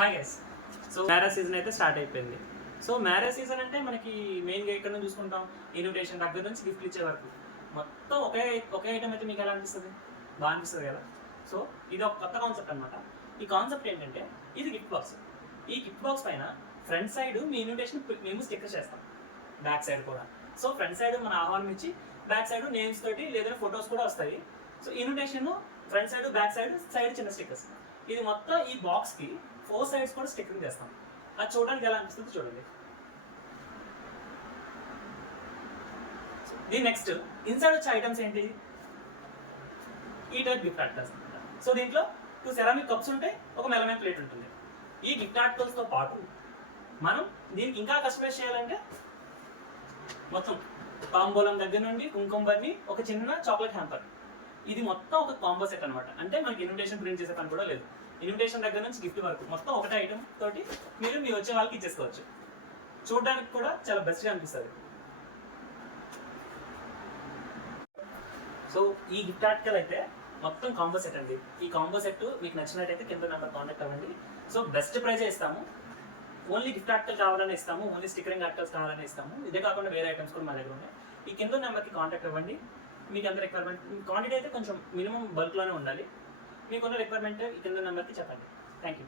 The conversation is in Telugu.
Hi guys. So marriage season అయితే స్టార్ట్ అయిపోయింది. సో మ్యారేజ్ సీజన్ అంటే మనకి మెయిన్గా ఎక్కడ నుంచి చూసుకుంటాం, ఇన్విటేషన్ దగ్గర నుంచి గిఫ్ట్లు ఇచ్చే వరకు మొత్తం ఒకే ఐటమ్ అయితే మీకు ఎలా అనిపిస్తుంది? బాగా అనిపిస్తుంది కదా. సో ఇది ఒక కొత్త కాన్సెప్ట్ అనమాట. ఈ కాన్సెప్ట్ ఏంటంటే ఇది గిఫ్ట్ బాక్స్. ఈ గిఫ్ట్ బాక్స్ పైన ఫ్రంట్ సైడ్ మీ ఇన్విటేషన్ మేము స్టిక్కర్ చేస్తాం, బ్యాక్ సైడ్ కూడా. సో ఫ్రంట్ సైడ్ మన ఆహ్వానం ఇచ్చి, బ్యాక్ సైడ్ నేమ్స్ తోటి లేదా ఫొటోస్ కూడా వస్తాయి. So invitation front side, back side చిన్న స్టిక్కర్స్. ఇది మొత్తం ఈ బాక్స్కి 4 సైడ్స్ కూడా స్టిక్కరింగ్ చేస్తాం. అది చూడడానికి ఎలా అనిపిస్తుంది చూడండి. దీని నెక్స్ట్ ఇన్సైడ్ వచ్చే ఐటమ్స్ ఏంటి? ఈ టైప్ గిఫ్ట్ ఆర్టికల్స్ అనమాట. సో దీంట్లో 2 సెరామిక్ కప్స్ ఉంటాయి, ఒక మెలమైన్ ప్లేట్ ఉంటుంది. ఈ గిఫ్ట్ ఆర్టికల్స్తో పాటు మనం దీనికి ఇంకా కస్టమైజ్ చేయాలంటే మొత్తం తాంబూలం దగ్గర నుండి కుంకుమ బన్ని, ఒక చిన్న చాక్లెట్ హ్యాంపర్. ఇది మొత్తం ఒక కాంబో సెట్ అనమాట. అంటే మనకి ఇన్విటేషన్ ప్రింట్ చేసే పని కూడా లేదు. ఇన్విటేషన్ దగ్గర నుంచి గిఫ్ట్ వరకు మొత్తం ఒకటే ఐటమ్ తోటి మీరు మీ వచ్చే వాళ్ళకి ఇచ్చేసుకోవచ్చు. చూడడానికి కూడా చాలా బెస్ట్గా అనిపిస్తుంది. సో ఈ గిఫ్ట్ ఆర్టికల్ అయితే మొత్తం కాంబో సెట్ అండి. ఈ కాంబో సెట్ మీకు నచ్చినట్టయితే కింద నెంబర్ కాంటాక్ట్ అవ్వండి. సో బెస్ట్ ప్రైజే ఇస్తాము. ఓన్లీ గిఫ్ట్ ఆర్టికల్ కావాలని ఇస్తాము, ఓన్లీ స్టిక్కరింగ్ ఆర్టికల్స్ కావాలని ఇస్తాము. ఇదే కాకుండా వేరే ఐటమ్స్ కూడా మా దగ్గర ఉన్నాయి. ఈ కింద నెంబర్కి కాంటాక్ట్ అవ్వండి. మీకు ఎంత రిక్వైర్మెంట్, క్వాంటిటీ అయితే కొంచెం మినిమం బల్క్లోనే ఉండాలి. మీకున్న రిక్వైర్మెంట్ ఈ కింద నెంబర్కి చెప్పండి. Thank you.